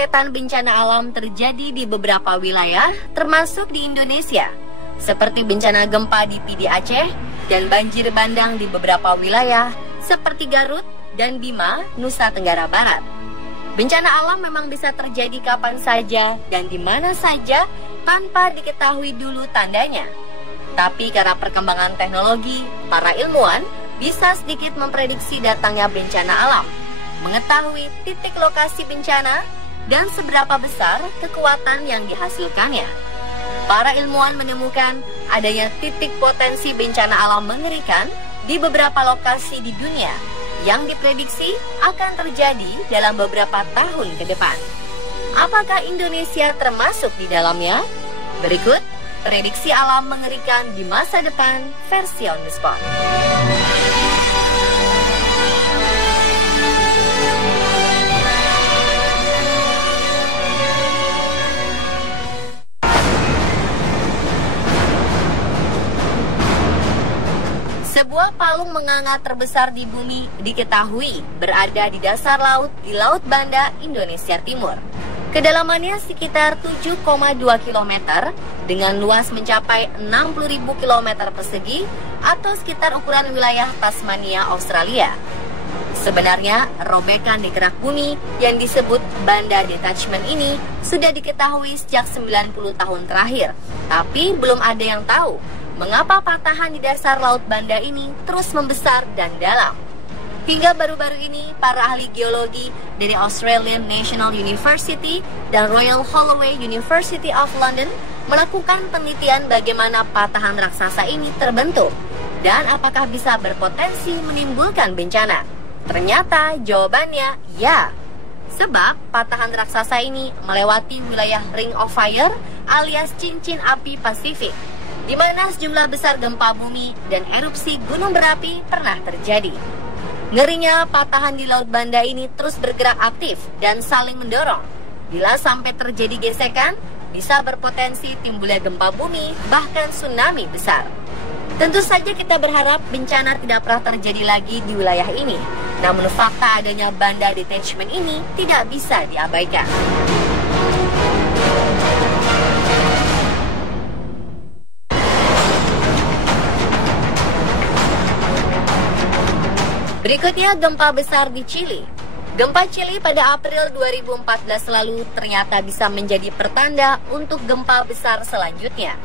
rentetan bencana alam terjadi di beberapa wilayah, termasuk di Indonesia, seperti bencana gempa di PD Aceh dan banjir bandang di beberapa wilayah, seperti Garut dan Bima, Nusa Tenggara Barat. Bencana alam memang bisa terjadi kapan saja dan di mana saja tanpa diketahui dulu tandanya. Tapi karena perkembangan teknologi, para ilmuwan bisa sedikit memprediksi datangnya bencana alam, mengetahui titik lokasi bencana, dan seberapa besar kekuatan yang dihasilkannya. Para ilmuwan menemukan adanya titik potensi bencana alam mengerikan di beberapa lokasi di dunia yang diprediksi akan terjadi dalam beberapa tahun ke depan. Apakah Indonesia termasuk di dalamnya? Berikut prediksi alam mengerikan di masa depan versi On The Spot. Sebuah palung menganga terbesar di bumi diketahui berada di dasar laut di Laut Banda, Indonesia Timur. Kedalamannya sekitar 7,2 km dengan luas mencapai 60.000 km persegi atau sekitar ukuran wilayah Tasmania, Australia. Sebenarnya, robekan di kerak bumi yang disebut Banda Detachment ini sudah diketahui sejak 90 tahun terakhir, tapi belum ada yang tahu mengapa patahan di dasar Laut Banda ini terus membesar dan dalam. Hingga baru-baru ini, para ahli geologi dari Australian National University dan Royal Holloway University of London melakukan penelitian bagaimana patahan raksasa ini terbentuk dan apakah bisa berpotensi menimbulkan bencana. Ternyata jawabannya ya, sebab patahan raksasa ini melewati wilayah Ring of Fire alias cincin api Pasifik, di mana sejumlah besar gempa bumi dan erupsi gunung berapi pernah terjadi. Ngerinya, patahan di Laut Banda ini terus bergerak aktif dan saling mendorong. Bila sampai terjadi gesekan, bisa berpotensi timbulnya gempa bumi, bahkan tsunami besar. Tentu saja kita berharap bencana tidak pernah terjadi lagi di wilayah ini. Namun fakta adanya Banda Detachment ini tidak bisa diabaikan. Berikutnya, gempa besar di Chili. Gempa Chili pada April 2014 lalu ternyata bisa menjadi pertanda untuk gempa besar selanjutnya.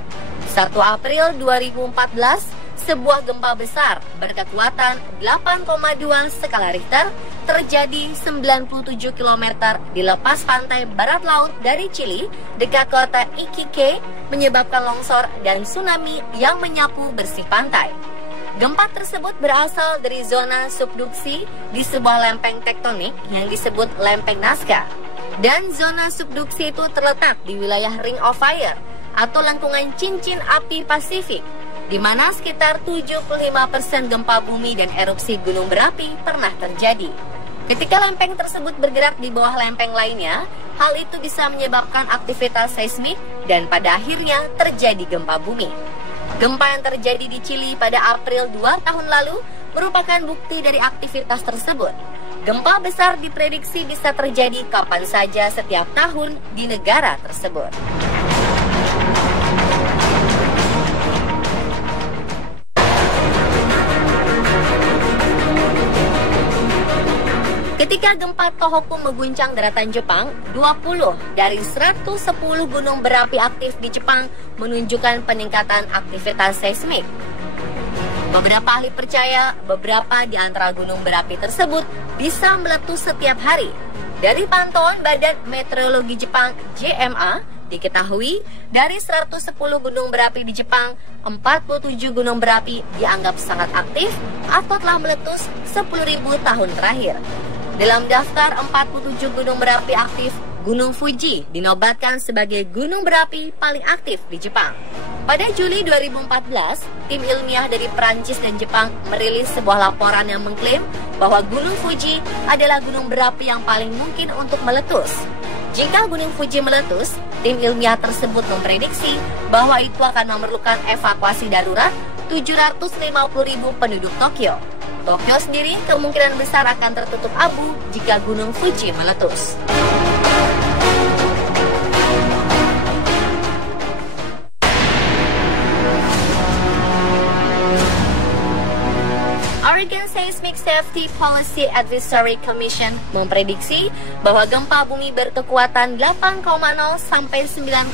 1 April 2014, sebuah gempa besar berkekuatan 8,2 skala Richter terjadi 97 km di lepas pantai barat laut dari Chili dekat kota Iquique, menyebabkan longsor dan tsunami yang menyapu bersih pantai. Gempa tersebut berasal dari zona subduksi di sebuah lempeng tektonik yang disebut lempeng Nazca. Dan zona subduksi itu terletak di wilayah Ring of Fire atau lengkungan cincin api Pasifik, di mana sekitar 75% gempa bumi dan erupsi gunung berapi pernah terjadi. Ketika lempeng tersebut bergerak di bawah lempeng lainnya, hal itu bisa menyebabkan aktivitas seismik dan pada akhirnya terjadi gempa bumi. Gempa yang terjadi di Chili pada April 2 tahun lalu merupakan bukti dari aktivitas tersebut. Gempa besar diprediksi bisa terjadi kapan saja setiap tahun di negara tersebut. Ketika gempa Tohoku mengguncang daratan Jepang, 20 dari 110 gunung berapi aktif di Jepang menunjukkan peningkatan aktivitas seismik. Beberapa ahli percaya beberapa di antara gunung berapi tersebut bisa meletus setiap hari. Dari pantauan Badan Meteorologi Jepang JMA, diketahui dari 110 gunung berapi di Jepang, 47 gunung berapi dianggap sangat aktif atau telah meletus 10.000 tahun terakhir. Dalam daftar 47 gunung berapi aktif, Gunung Fuji dinobatkan sebagai gunung berapi paling aktif di Jepang. Pada Juli 2014, tim ilmiah dari Prancis dan Jepang merilis sebuah laporan yang mengklaim bahwa Gunung Fuji adalah gunung berapi yang paling mungkin untuk meletus. Jika Gunung Fuji meletus, tim ilmiah tersebut memprediksi bahwa itu akan memerlukan evakuasi darurat 750.000 penduduk Tokyo. Tokyo sendiri kemungkinan besar akan tertutup abu jika Gunung Fuji meletus. Public Safety Policy Advisory Commission memprediksi bahwa gempa bumi berkekuatan 8,0 sampai 9,0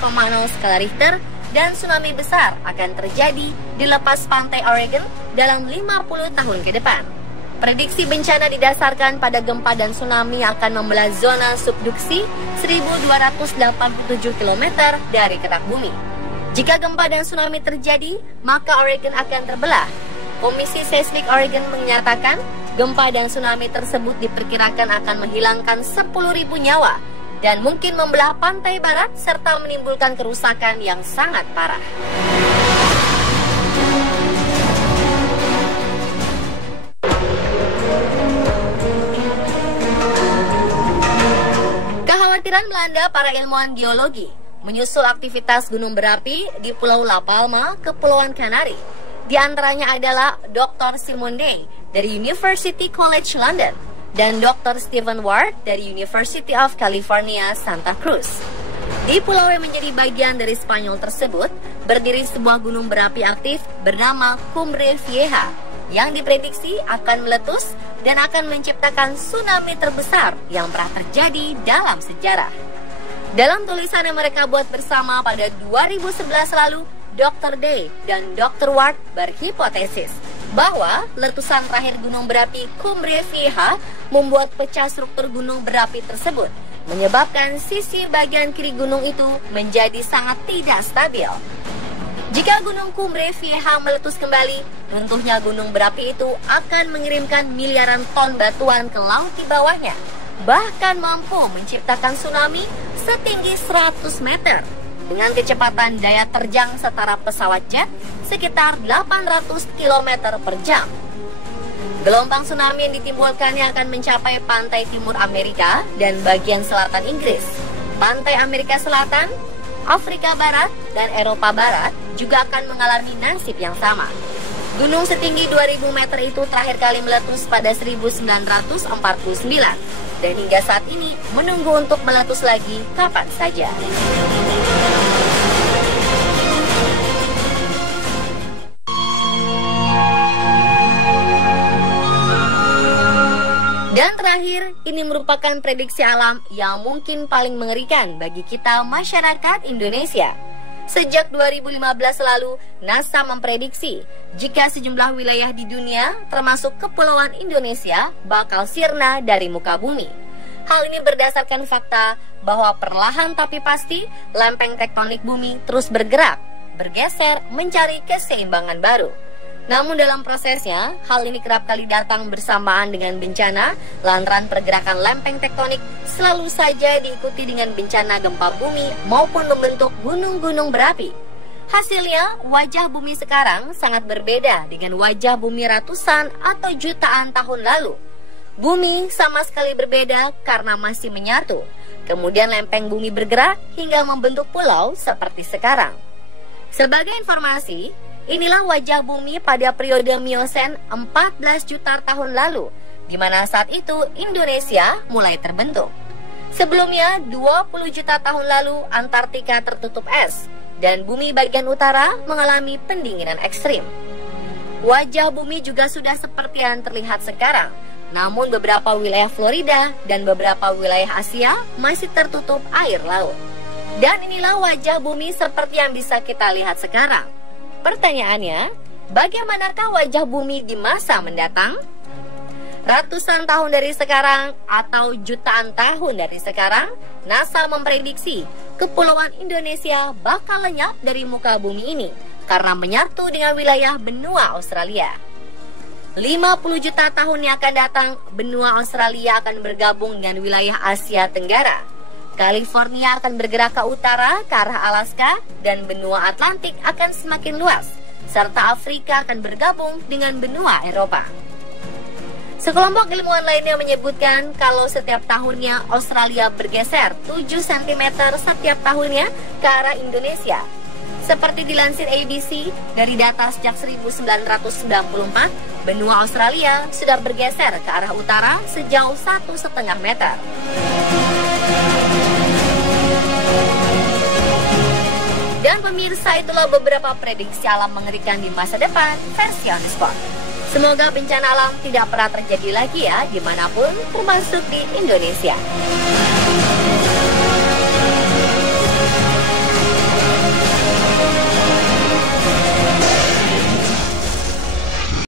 skala Richter dan tsunami besar akan terjadi di lepas pantai Oregon dalam 50 tahun ke depan. Prediksi bencana didasarkan pada gempa dan tsunami akan membelah zona subduksi 1.287 km dari kerak bumi. Jika gempa dan tsunami terjadi, maka Oregon akan terbelah. Komisi Seismik Oregon menyatakan gempa dan tsunami tersebut diperkirakan akan menghilangkan 10.000 nyawa dan mungkin membelah pantai barat serta menimbulkan kerusakan yang sangat parah. Kekhawatiran melanda para ilmuwan geologi menyusul aktivitas gunung berapi di Pulau La Palma, Kepulauan Kanari. Di antaranya adalah Dr. Simon Day dari University College London dan Dr. Stephen Ward dari University of California, Santa Cruz. Di pulau yang menjadi bagian dari Spanyol tersebut, berdiri sebuah gunung berapi aktif bernama Cumbre Vieja yang diprediksi akan meletus dan akan menciptakan tsunami terbesar yang pernah terjadi dalam sejarah. Dalam tulisan yang mereka buat bersama pada 2011 lalu, Dr. Day dan Dr. Ward berhipotesis bahwa letusan terakhir gunung berapi Cumbre Vieja membuat pecah struktur gunung berapi tersebut, menyebabkan sisi bagian kiri gunung itu menjadi sangat tidak stabil. Jika gunung Cumbre Vieja meletus kembali, runtuhnya gunung berapi itu akan mengirimkan miliaran ton batuan ke laut di bawahnya, bahkan mampu menciptakan tsunami setinggi 100 meter dengan kecepatan daya terjang setara pesawat jet sekitar 800 km per jam. Gelombang tsunami yang ditimbulkannya akan mencapai pantai timur Amerika dan bagian selatan Inggris, pantai Amerika Selatan, Afrika Barat, dan Eropa Barat juga akan mengalami nasib yang sama. Gunung setinggi 2000 meter itu terakhir kali meletus pada 1949 dan hingga saat ini menunggu untuk meletus lagi kapan saja. Dan terakhir, ini merupakan prediksi alam yang mungkin paling mengerikan bagi kita masyarakat Indonesia. Sejak 2015 lalu, NASA memprediksi jika sejumlah wilayah di dunia, termasuk Kepulauan Indonesia, bakal sirna dari muka bumi. Hal ini berdasarkan fakta bahwa perlahan tapi pasti, lempeng tektonik bumi terus bergerak, bergeser, mencari keseimbangan baru. Namun dalam prosesnya, hal ini kerap kali datang bersamaan dengan bencana, lantaran pergerakan lempeng tektonik selalu saja diikuti dengan bencana gempa bumi maupun membentuk gunung-gunung berapi. Hasilnya, wajah bumi sekarang sangat berbeda dengan wajah bumi ratusan atau jutaan tahun lalu. Bumi sama sekali berbeda karena masih menyatu. Kemudian lempeng bumi bergerak hingga membentuk pulau seperti sekarang. Sebagai informasi, inilah wajah bumi pada periode Miosen 14 juta tahun lalu, di mana saat itu Indonesia mulai terbentuk. Sebelumnya, 20 juta tahun lalu Antartika tertutup es, dan bumi bagian utara mengalami pendinginan ekstrim. Wajah bumi juga sudah seperti yang terlihat sekarang, namun beberapa wilayah Florida dan beberapa wilayah Asia masih tertutup air laut. Dan inilah wajah bumi seperti yang bisa kita lihat sekarang. Pertanyaannya, bagaimanakah wajah bumi di masa mendatang? Ratusan tahun dari sekarang atau jutaan tahun dari sekarang, NASA memprediksi Kepulauan Indonesia bakal lenyap dari muka bumi ini karena menyatu dengan wilayah benua Australia. 50 juta tahun yang akan datang, benua Australia akan bergabung dengan wilayah Asia Tenggara. California akan bergerak ke utara ke arah Alaska dan benua Atlantik akan semakin luas, serta Afrika akan bergabung dengan benua Eropa. Sekelompok ilmuwan lainnya menyebutkan kalau setiap tahunnya Australia bergeser 7 cm setiap tahunnya ke arah Indonesia. Seperti dilansir ABC, dari data sejak 1994, benua Australia sudah bergeser ke arah utara sejauh 1,5 meter. Dan pemirsa, itulah beberapa prediksi alam mengerikan di masa depan versi On The Spot. Semoga bencana alam tidak pernah terjadi lagi ya, dimanapun termasuk di Indonesia.